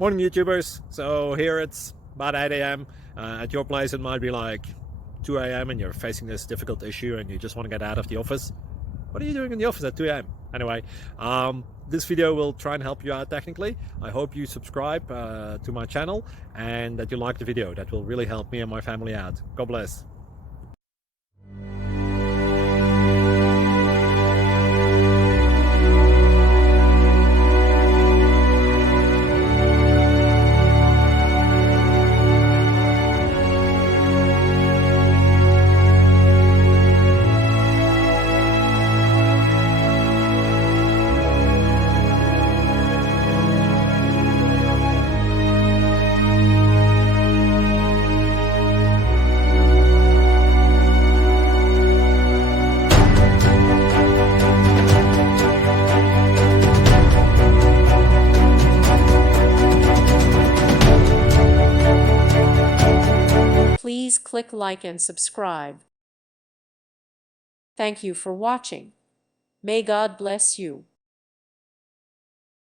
Morning YouTubers. So here it's about 8 a.m. At your place it might be like 2 a.m. and you're facing this difficult issue and you just want to get out of the office. What are you doing in the office at 2 a.m.? Anyway, this video will try and help you out technically. I hope you subscribe to my channel and that you like the video. That will really help me and my family out. God bless. Please click like and subscribe. Thank you for watching. May God bless you.